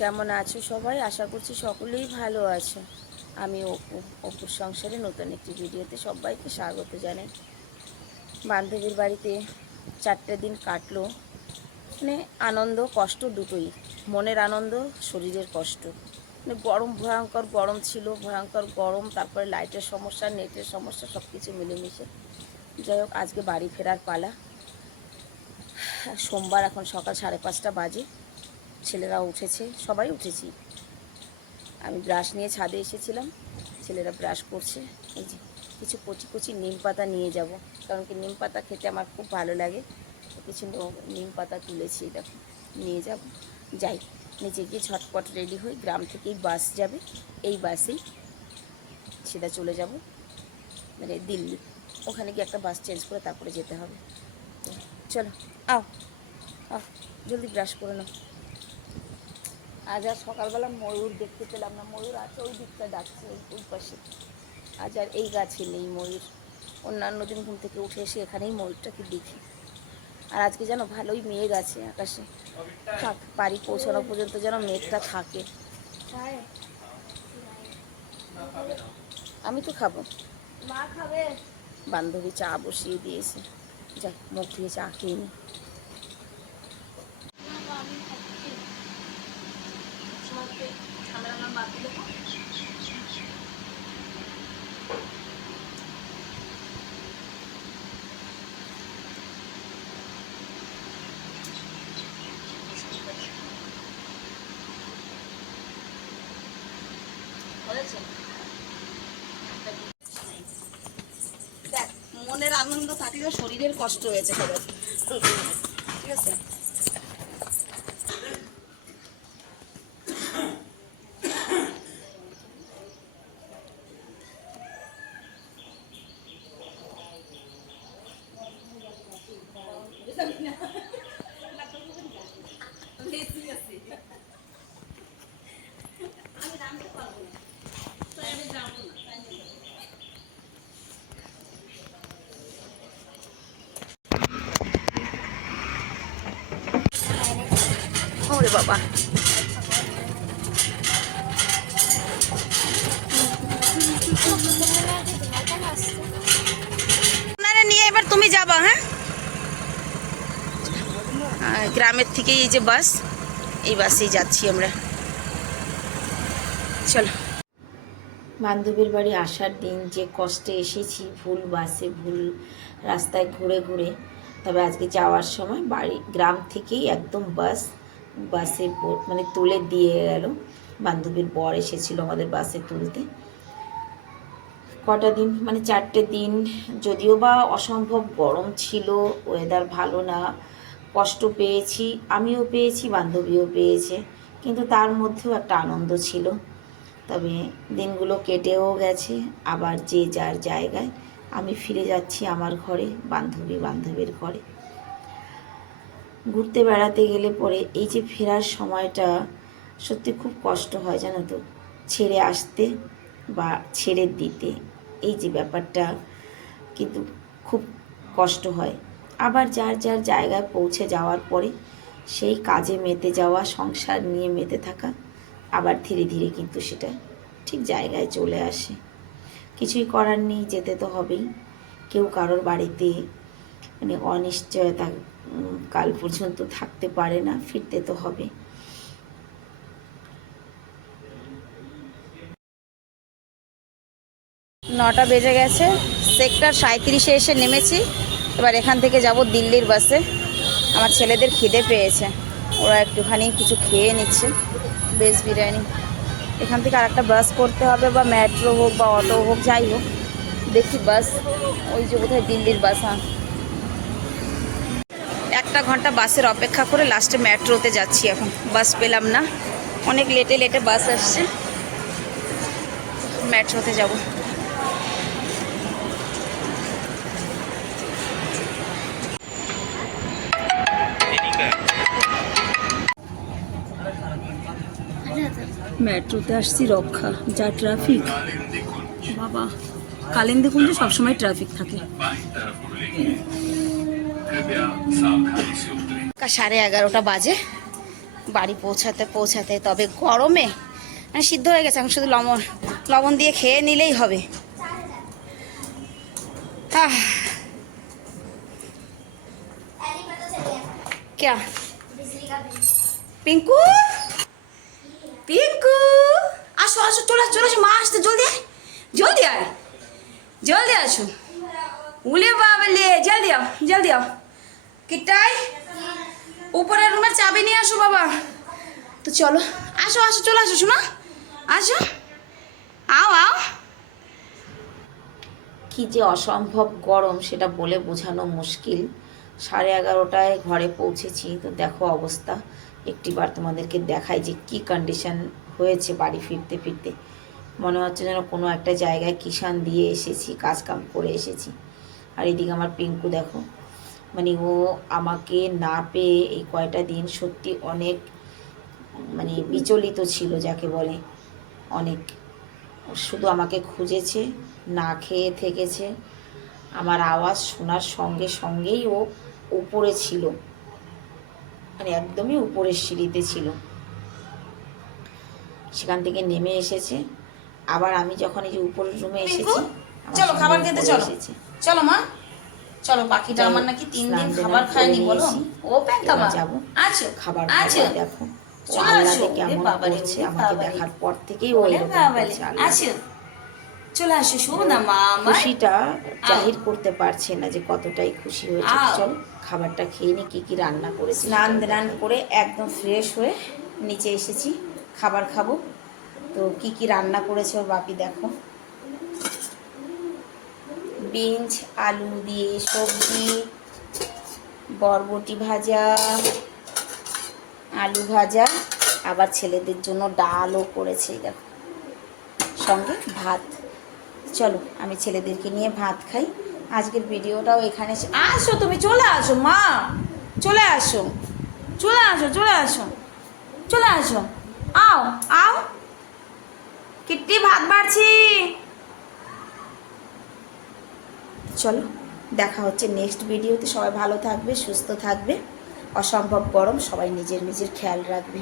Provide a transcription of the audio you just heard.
কেমন আছো সবাই? আশা করছি সকলেই ভালো আছো। আমি অপুর সংসারে নতুন একটি ভিডিওতে সবাইকে স্বাগত জানাই। বান্ধবীর বাড়িতে 4টে দিন কাটলো, মানে আনন্দ কষ্ট দুটোই। মনের আনন্দ, শরীরের কষ্ট। মানে গরম, ভয়ঙ্কর গরম ছিল, ভয়ঙ্কর গরম, তারপরে লাইটের সমস্যা, নেটের সমস্যা, সব কিছু মিলেমিশে যাই হোক আজকে বাড়ি ফেরার পালা। সোমবার, এখন সকাল 5:30 বাজে। ছেলেরা উঠেছে, সবাই উঠেছি। আমি ব্রাশ নিয়ে ছাদে এসেছিলাম, ছেলেরা ব্রাশ করছে। এই যে কিছু কচি কচি নিম পাতা নিয়ে যাব, কারণ কি নিম পাতা খেতে আমার খুব ভালো লাগে। কিছু নিম পাতা তুলেছি, দেখো নিয়ে যাব। যাই নিচে গিয়ে ঝটপট রেডি হই, গ্রাম থেকেই বাস যাবে, এই বাসেই সেটা চলে যাব মানে দিল্লি। ওখানে গিয়ে একটা বাস চেঞ্জ করে তারপরে যেতে হবে। চলো আও আও, জলদি ব্রাশ করে নাও। আজ আর সকালবেলা ময়ূর দেখতে পেলাম না। ময়ূর আছে ওই দিকটা ডাকছে, ওই পাশে। আজ আর এই গাছে নেই ময়ূর। অন্যান্য দিন ঘুম থেকে উঠে এসে এখানেই ময়ূরটাকে দেখি। আর আজকে যেন ভালোই মেঘ আছে আকাশে। থাক, বাড়ি পৌঁছানো পর্যন্ত যেন মেঘটা থাকে। আমি তো খাবো। মা খাবে? বান্ধবী চা বসিয়ে দিয়েছে, যাই মুখ ধুয়ে চা খেয়ে নি। দেখ, মনের আনন্দ থাকলেও শরীরের কষ্ট হয়েছে সবাই, ঠিক আছে? ওরে বাবা, আপনারা নিয়ে এবার তুমি যাবা। হ্যাঁ, গ্রামের থেকে এই যে বাস, এই বাসেই যাচ্ছি আমরা। চলো। বান্ধবীর বাড়ি আসার দিন যে কষ্টে এসেছি, ভুল বাসে, ভুল রাস্তায় ঘুরে ঘুরে, তবে আজকে যাওয়ার সময় বাড়ি গ্রাম থেকেই একদম বাসে মানে তুলে দিয়ে গেল। বান্ধবীর বর এসেছিল আমাদের বাসে তুলতে। কটা দিন মানে 4টে দিন, যদিও বা অসম্ভব গরম ছিল, ওয়েদার ভালো না, কষ্ট পেয়েছি, আমিও পেয়েছি, বান্ধবীও পেয়েছে, কিন্তু তার মধ্যেও একটা আনন্দ ছিল। তবে দিনগুলো কেটেও গেছে, আবার যে যার জায়গায়। আমি ফিরে যাচ্ছি আমার ঘরে, বান্ধবী বান্ধবীর ঘরে। ঘুরতে বেড়াতে গেলে পরে এই যে ফেরার সময়টা সত্যি খুব কষ্ট হয়, জানো তো, ছেড়ে আসতে বা ছেড়ে দিতে, এই যে ব্যাপারটা কিন্তু খুব কষ্ট হয়। আবার যার যার জায়গায় পৌঁছে যাওয়ার পরে সেই কাজে মেতে যাওয়া, সংসার নিয়ে মেতে থাকা, আবার ধীরে ধীরে কিন্তু সেটা ঠিক জায়গায় চলে আসে। কিছুই করার নেই, যেতে তো হবেই। কেউ কারোর বাড়িতে মানে অনিশ্চয়তা কাল পর্যন্ত থাকতে পারে না, ফিরতে তো হবে। নটা বেজে গেছে, সেক্টর 37-এ এসে নেমেছি। এবার এখান থেকে যাব দিল্লির বাসে। আমার ছেলেদের খিদে পেয়েছে, ওরা একটুখানি কিছু খেয়ে নিচ্ছে, ভেজ বিরিয়ানি। এখান থেকে আরেকটা বাস করতে হবে, বা মেট্রো হোক বা অটো হোক, যাই হোক দেখি বাস। ওই যে বোধহয় দিল্লির বাস। হ্যাঁ, 1 ঘন্টা বাসের অপেক্ষা করে লাস্টে মেট্রোতে যাচ্ছি। এখন বাস পেলাম না, অনেক লেটে লেটে বাস আসছে, মেট্রোতে যাব। মেট্রোতে আসছি, রক্ষা যা ট্রাফিক বাবা। কালিন্দীকুঞ্জে সবসময় ট্রাফিক থাকে। 11:30 বাজে, বাড়ি পৌঁছাতে পৌঁছাতে, তবে গরমে মানে সিদ্ধ হয়ে গেছে, এখন শুধু লবণ দিয়ে খেয়ে নিলেই হবে। আহ क्या পিঙ্কু, পিঙ্কু আসো আসো, চলে আসো চলে আসো, মা আসতে, জলদি আয় জলদি আয়, জলদি আসো। উলে বাবলে, জলদি আও জলদি আও। কিটাই উপরের রুমের চাবি নিয়ে আসো বাবা। তো চলো, আসো আসো, চলে আসো শোনা, আসো, আও আও। কি যে অসম্ভব গরম সেটা বলে বোঝানো মুশকিল। 11:30টায় ঘরে পৌঁছেছি, তো দেখো অবস্থা। একটিবার তোমাদেরকে দেখাই যে কি কন্ডিশন হয়েছে বাড়ি ফিরতে ফিরতে। মনে হচ্ছে যেন কোনো একটা জায়গায় কিষান দিয়ে এসেছি, কাজকাম করে এসেছি। আর এদিকে আমার পিঙ্কু দেখো, মানে ও আমাকে না পেয়ে এই কয়টা দিন সত্যি অনেক মানে বিচলিত ছিল, যাকে বলে অনেক। শুধু আমাকে খুঁজেছে, না খেয়ে থেকেছে। আমার আওয়াজ শোনার সঙ্গে সঙ্গেই ও উপরে ছিল, মানে একদমই উপরের সিঁড়িতে ছিল, সেখান থেকে নেমে এসেছে। আবার আমি যখন এই যে উপরের রুমে এসেছি, চলো খাবার খেতে চলো, চলো মা চলো। পাখিটা আমার নাকি 3 দিন খাবার খায়নি, বলো ও প্যাঙ্কামা যাবো। আচ্ছা খাবার আচ্ছা দেখো আল্লাহকে কেমন করছে, আমাকে দেখার পর থেকেই ও এরকম করছে। আচ্ছা চলে আসো, শোনা মা, খুশিটা জাহির করতে পারছে না যে কতটাই খুশি হয়েছে। চল খাবারটা খেয়ে নি। কি কি রান্না করেছি, স্নান করে একদম ফ্রেশ হয়ে নিচে এসেছি, খাবার খাবো। তো কি কি রান্না করেছে ওর বাপি দেখো, বিনস আলু দিয়ে সবজি, বরবটি ভাজা, আলু ভাজা, আবার ছেলেদের জন্য ডালও করেছে দেখো, সঙ্গে ভাত। চলো আমি ছেলেদেরকে নিয়ে ভাত খাই। আজকের ভিডিওটাও এখানে, আসো তুমি, চলে আসো মা, চলে আসো চলে আসো চলে আসো চলে আসো, আও আও কিট্টি, ভাত বাড়ছি। চলো দেখা হচ্ছে নেক্সট ভিডিওতে। সবাই ভালো থাকবে, সুস্থ থাকবে। অসম্ভব গরম, সবাই নিজের নিজের খেয়াল রাখবে।